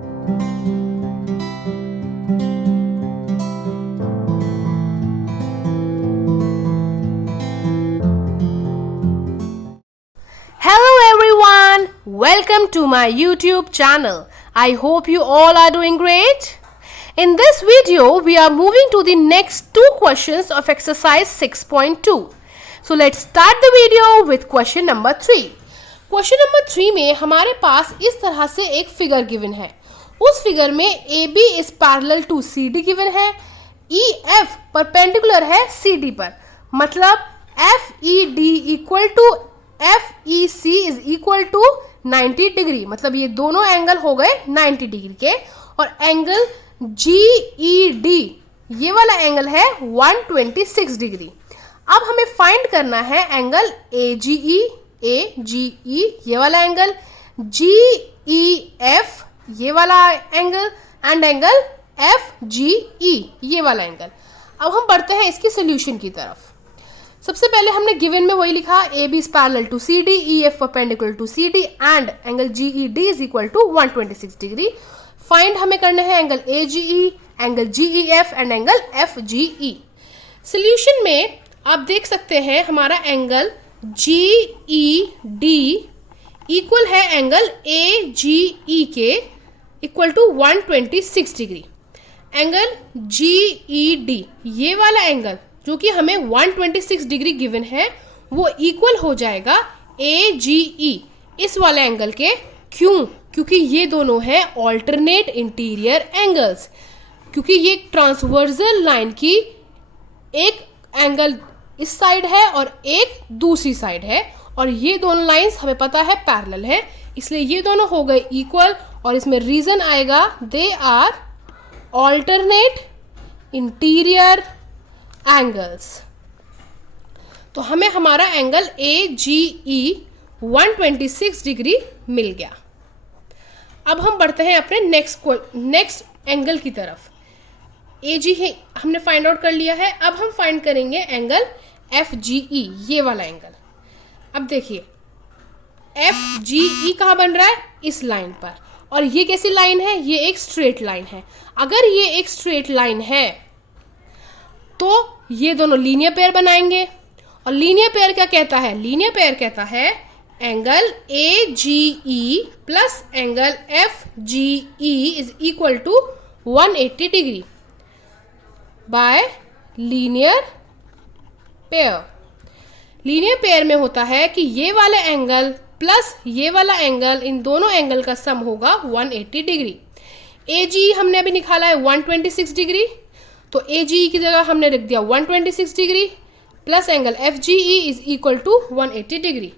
Hello everyone, welcome to my YouTube channel. I hope you all are doing great. In this video, we are moving to the next two questions of exercise 6.2. So let's start the video with question number 3. Question number 3 में हमारे पास इस तरह से एक figure given है. उस figure में AB is parallel to CD given है, EF परपेंडिकुलर है CD पर. मतलब FED equal to FEC is equal to 90 degree. मतलब ये दोनों एंगल हो गए 90 डिग्री के. और एंगल GED ये वाला एंगल है 126 डिग्री. अब हमें फाइंड करना है एंगल AGE ये वाला एंगल, GEF ये वाला एंगल एंड एंगल FGE ये वाला एंगल. अब हम बढ़ते हैं इसकी सोल्यूशन की तरफ. सबसे पहले हमने गिवन में वही लिखा, AB is parallel to CD, EF perpendicular to CD and angle GED is equal to 126 degree. Find हमें करने हैं angle AGE, angle GEF and angle FGE. Solution में आप देख सकते हैं हमारा एंगल GED इक्वल है एंगल AGE के equal to 126 degree. Angle GED ये वाला एंगल जो कि हमें 126 डिग्री गिवन है वो इक्वल हो जाएगा AGE इस वाले एंगल के. क्यों? क्योंकि ये दोनों हैं ऑल्टरनेट इंटीरियर एंगल्स. क्योंकि ये ट्रांसवर्सल लाइन की एक एंगल इस साइड है और एक दूसरी साइड है और ये दोनों लाइंस हमें पता है पैरेलल है, इसलिए ये दोनों हो गए इक्वल. और इसमें रीजन आएगा they are alternate interior angles. तो हमें हमारा एंगल AGE 126 डिग्री मिल गया. अब हम बढ़ते हैं अपने नेक्स्ट एंगल की तरफ. AGE हमने फाइंड आउट कर लिया है. अब हम फाइंड करेंगे एंगल FGE ये वाला एंगल. अब देखिए FGE कहाँ बन रहा है? इस लाइन पर. और ये कैसी लाइन है? ये एक स्ट्रेट लाइन है. अगर ये एक स्ट्रेट लाइन है तो ये दोनों लीनियर पेयर बनाएंगे. और लीनियर पेयर क्या कहता है? लीनियर पेयर कहता है angle AGE plus angle FGE is equal to 180 degree by linear pair. Linear pair में होता है कि ये वाला एंगल प्लस ये वाला एंगल, इन दोनों एंगल का सम होगा 180 डिग्री. AGE हमने अभी निकाला है 126 डिग्री, तो AGE की जगह हमने रख दिया 126 degree plus angle FGE is equal to 180 degree.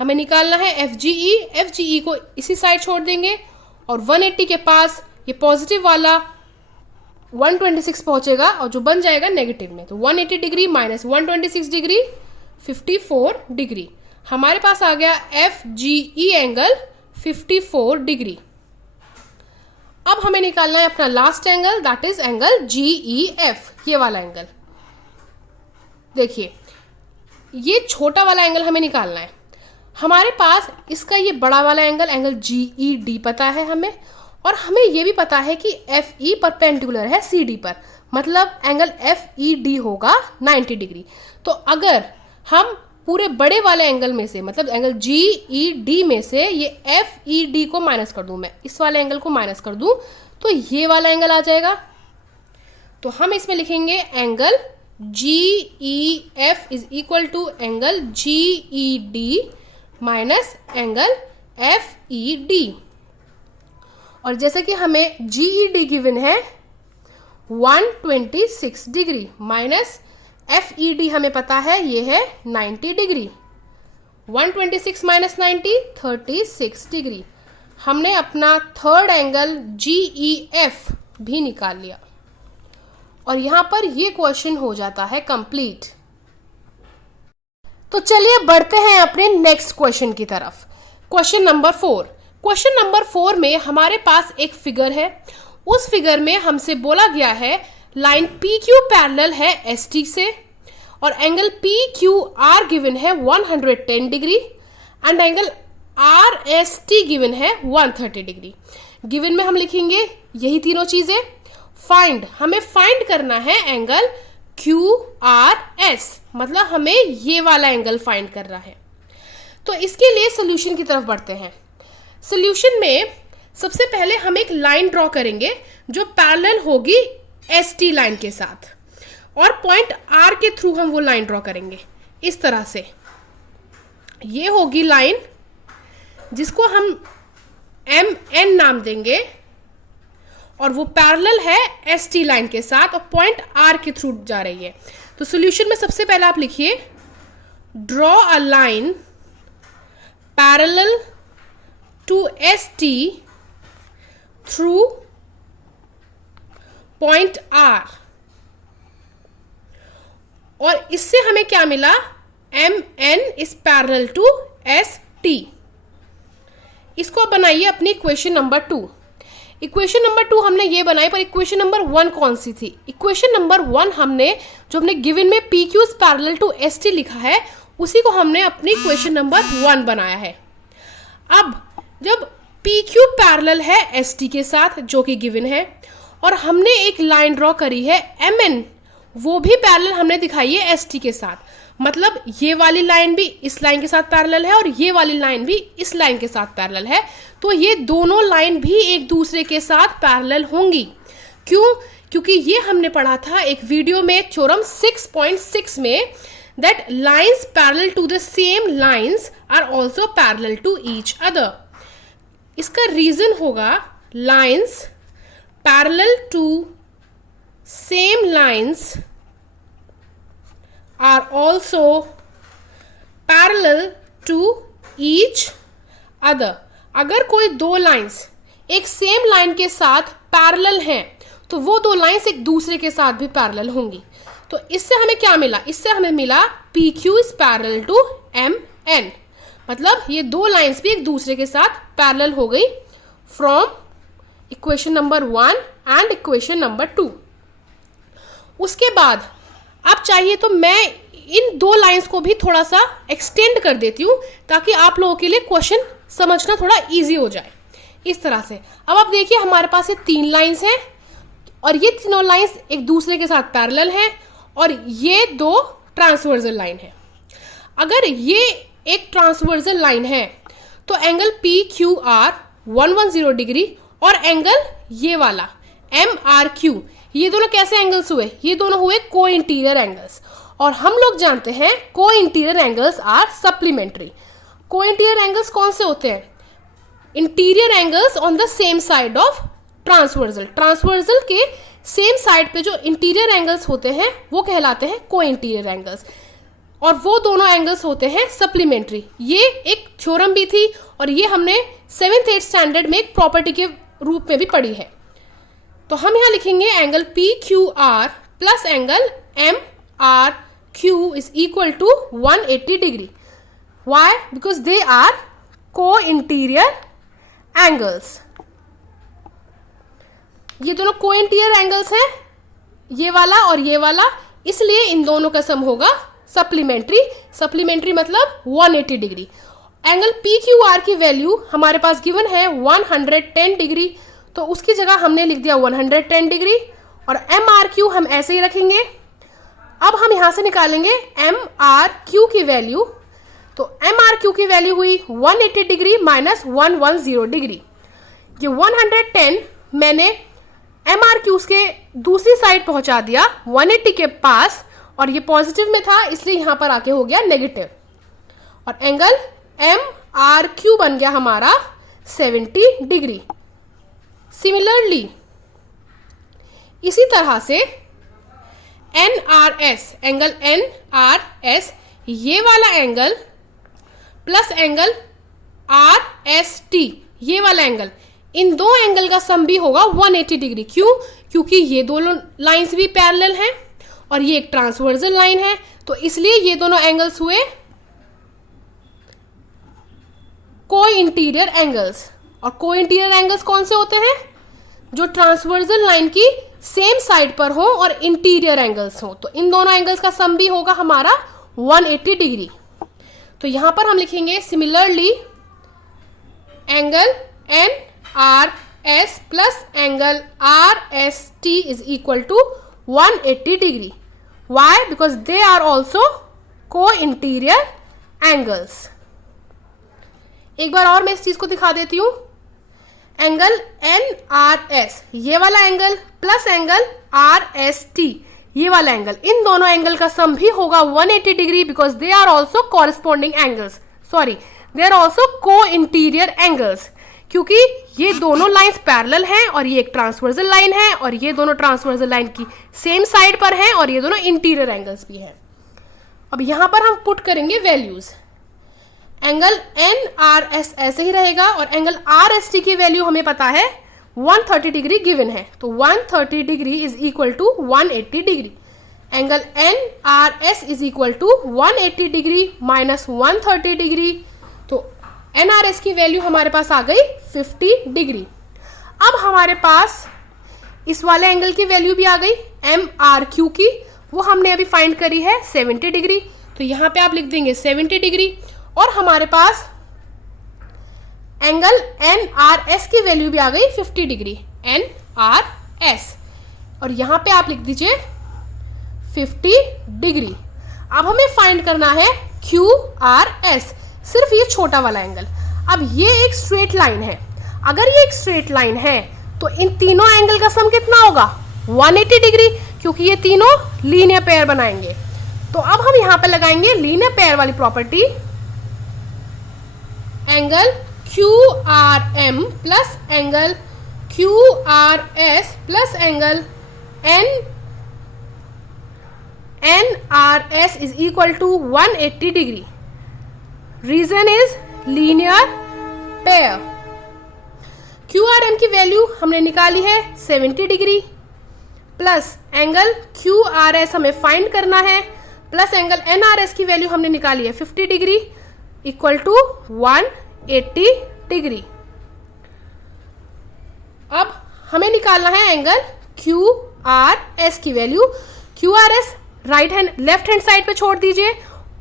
हमें निकालना है FGE. FGE को इसी साइड छोड़ देंगे और 180 के पास ये पॉजिटिव वाला 126 पहुंचेगा और जो बन जाएगा नेगेटिव में. तो 180 डिग्री माइनस 126 डिग्री 54 डिग्री. हमारे पास आ गया FGE एंगल 54 डिग्री. अब हमें निकालना है अपना last angle, that is angle GEF ये वाला एंगल. देखिए ये छोटा वाला एंगल हमें निकालना है. हमारे पास इसका ये बड़ा वाला एंगल GED पता है हमें, और हमें ये भी पता है कि FE परपेंडिकुलर है CD पर. मतलब एंगल FED होगा 90 डिग्री. तो अगर हम पूरे बड़े वाले एंगल में से, मतलब एंगल GED में से ये FED को माइनस कर दूं, मैं इस वाले एंगल को माइनस कर दूं, तो ये वाला एंगल आ जाएगा. तो हम इसमें लिखेंगे angle GEF is equal to angle GED minus angle FED. और जैसे कि हमें GED गिवन है 126 डिग्री माइनस FED हमें पता है ये है 90 डिग्री. 126 minus 90 36 degree. हमने अपना थर्ड एंगल GEF भी निकाल लिया और यहां पर ये क्वेश्चन हो जाता है कंप्लीट. तो चलिए बढ़ते हैं अपने नेक्स्ट क्वेश्चन की तरफ. Question number 4. क्वेश्चन नंबर 4 में हमारे पास एक फिगर है. उस फिगर में हमसे बोला गया है लाइन PQ पैरेलल है ST से और एंगल PQR गिवन है 110 degree and angle RST given है 130 डिग्री. गिवन में हम लिखेंगे यही तीनों चीजें। फाइंड, हमें फाइंड करना है एंगल QRS, मतलब हमें ये वाला एंगल फाइंड करना है। तो इसके लिए सोल्यूशन की तरफ बढ़ते हैं। सोल्यूशन में सबसे पहले हम एक लाइन ड्रॉ करेंगे जो पैरेलल होगी ST लाइन के साथ, और पॉइंट R के थ्रू हम वो लाइन ड्रॉ करेंगे इस तरह से। ये होगी लाइन जिसको हम MN नाम देंगे, और वो पैरेलल है ST लाइन के साथ और पॉइंट R के थ्रू जा रही है। तो सॉल्यूशन में सबसे पहले आप लिखिए draw a line parallel to ST through point R, और इससे हमें क्या मिला, MN is parallel to ST। इसको बनाइए अपनी इक्वेशन नंबर 2। इक्वेशन नंबर 2 हमने ये बनाई, पर इक्वेशन नंबर 1 कौन सी थी? इक्वेशन नंबर 1 हमने जो हमने गिवन में PQ is parallel to ST लिखा है, उसी को हमने अपनी इक्वेशन नंबर 1 बनाया है। अब जब PQ पैरेलल है ST के साथ जो कि गिवन है, और हमने एक लाइन ड्रॉ करी है MN, वो भी पैरेलल हमने दिखाई है ST के साथ, मतलब ये वाली लाइन भी इस लाइन के साथ पैरेलल है और ये वाली लाइन भी इस लाइन के साथ पैरेलल है। तो ये दोनों लाइन भी एक दूसरे के साथ पैरेलल होंगी। क्यों? क्योंकि ये हमने पढ़ा था एक वीडियो में थ्योरम 6.6 में, that lines parallel to the same lines are also parallel to each other. इसका रीजन होगा lines parallel to same lines are also parallel to each other। अगर कोई दो लाइंस एक सेम लाइन के साथ पैरेलल हैं, तो वो दो लाइंस एक दूसरे के साथ भी पैरेलल होंगी। तो इससे हमें क्या मिला? इससे हमें मिला PQ is parallel to MN, मतलब ये दो लाइंस भी एक दूसरे के साथ पैरेलल हो गई from equation number 1 and equation number 2। उसके बाद आप चाहिए तो मैं इन दो लाइंस को भी थोड़ा सा एक्सटेंड कर देती हूँ, ताकि आप लोगों के लिए क्वेश्चन समझना थोड़ा इजी हो जाए इस तरह से। अब आप देखिए हमारे पास ये 3 लाइंस हैं, और ये तीनों लाइंस एक दूसरे के साथ पैरेलल हैं, और ये 2 ट्रांसवर्सल लाइन है। अगर ये एक ट्रांसवर्सल लाइन है तो एंगल PQR 110 डिग्री, और एंगल ये वाला MRQ, ये दोनों कैसे एंगल्स हुए? ये दोनों हुए को इंटीरियर एंगल्स, और हम लोग जानते हैं को इंटीरियर एंगल्स आर सप्लीमेंट्री। को इंटीरियर एंगल्स कौन से होते हैं? Interior angles on the same side of transversal. Transversal के सेम साइड पे जो इंटीरियर एंगल्स होते हैं वो कहलाते हैं को इंटीरियर एंगल्स, और वो दोनों एंगल्स होते हैं सप्लीमेंट्री। ये एक थ्योरम भी थी, और ये हमने 7th-8th स्टैंडर्ड में एक प्रॉपर्टी के रूप में भी पढ़ी है। तो हम यहाँ लिखेंगे angle PQR plus angle MRQ is equal to 180 degree. Why? Because they are co interior angles. ये दोनों को इंटीरियर एंगल्स हैं, ये वाला और ये वाला, इसलिए इन दोनों का सम होगा सप्लीमेंट्री। सप्लीमेंट्री मतलब 180 डिग्री। एंगल PQR की वैल्यू हमारे पास गिवन है 110 डिग्री, तो उसकी जगह हमने लिख दिया 110 डिग्री, और MRQ हम ऐसे ही रखेंगे। अब हम यहां से निकालेंगे MRQ की वैल्यू। तो MRQ की वैल्यू हुई 180 डिग्री माइनस 110 डिग्री। ये 110 मैंने MRQ के दूसरी साइड पहुंचा दिया 180 के पास, और ये पॉजिटिव में था इसलिए यहां पर आके हो गया नेगेटिव, और एंगल MRQ बन गया हमारा 70 डिग्री। सिमिलरली इसी तरह से NRS, एंगल NRS, ये वाला एंगल प्लस एंगल RST, ये वाला एंगल, इन दो एंगल का सम भी होगा 180 डिग्री। क्यों? क्योंकि ये दोनों लाइंस भी पैरेलल हैं और ये एक ट्रांसवर्सल लाइन है, तो इसलिए ये दोनों एंगल्स हुए को इंटीरियर एंगल्स। और को इंटीरियर एंगल्स कौन से होते हैं? जो ट्रांसवर्सल लाइन की सेम साइड पर हो और इंटीरियर एंगल्स हो। तो इन दोनों एंगल्स का सम भी होगा हमारा 180 डिग्री। तो यहां पर हम लिखेंगे similarly angle S plus angle R S T is equal to 180 degree. Why? Because they are also co interior angles. एक बार और मैं इस चीज को दिखा देती हूं. एंगल एन आर एस ये वाला angle plus angle R S T ये वाला एंगल, इन दोनों एंगल का सम भी होगा 180 degree because they are also corresponding angles. Sorry, they are also co interior angles, क्योंकि ये दोनों लाइंस पैरेलल हैं और ये एक ट्रांसवर्सल लाइन है और ये दोनों ट्रांसवर्सल लाइन की सेम साइड पर हैं और ये दोनों इंटीरियर एंगल्स भी हैं. अब यहां पर हम पुट करेंगे values. Angle N R S ऐसे ही रहेगा और एंगल आर एस टी की वैल्यू हमें पता है 130 डिग्री गिवन है, तो 130 degree is equal to 180 degree. Angle N R S is equal to 180 degree minus 130 degree, तो एन आर एस की वैल्यू हमारे पास आ गई 50 डिग्री. अब हमारे पास इस वाले एंगल की वैल्यू भी आ गई एम आर क्यू की, वो हमने अभी फाइंड करी है 70 डिग्री, तो यहाँ पे आप लिख देंगे 70 डिग्री. और हमारे पास एंगल एन आर एस की वैल्यू भी आ गई 50 डिग्री, एन आर एस, और यहां पे आप लिख दीजिए 50 डिग्री. अब हमें फाइंड करना है क्यू आर एस, सिर्फ ये छोटा वाला एंगल. अब ये एक स्ट्रेट लाइन है, अगर ये एक स्ट्रेट लाइन है तो इन तीनों एंगल का सम कितना होगा 180 डिग्री, क्योंकि ये तीनों लीनियर पेयर बनाएंगे. तो अब हम यहां पे लगाएंगे लीनियर पेयर वाली property, angle Q R M plus angle Q R S plus angle N R S is equal to 180 degree. Reason is linear pair. Q R M की वैल्यू हमने निकाली है 70 degree plus angle Q R S हमें find करना है plus angle N R S की value हमने निकाली है 50 डिग्री इक्वल टू 180 डिग्री. अब हमें निकालना है एंगल क्यू आर एस की value. Q R S right hand left hand side पे छोड़ दीजिए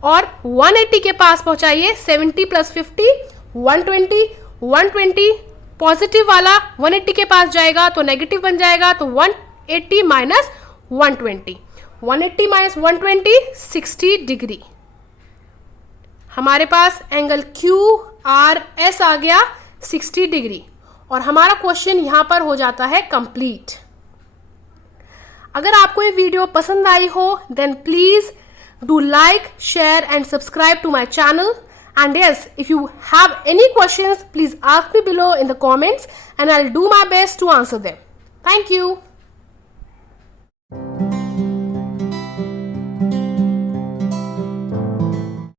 और 180 के पास पहुंचाइए. 70 प्लस 50 120, 120 पॉजिटिव वाला 180 के पास जाएगा तो नेगेटिव बन जाएगा, तो 180 माइनस 120, 180 माइनस 120 60 डिग्री. हमारे पास एंगल क्यू आर एस आ गया 60 डिग्री और हमारा क्वेश्चन यहां पर हो जाता है कंप्लीट. अगर आपको ये वीडियो पसंद आई हो then please do like, share and subscribe to my channel. And yes, if you have any questions, please ask me below in the comments and I'll do my best to answer them. Thank you.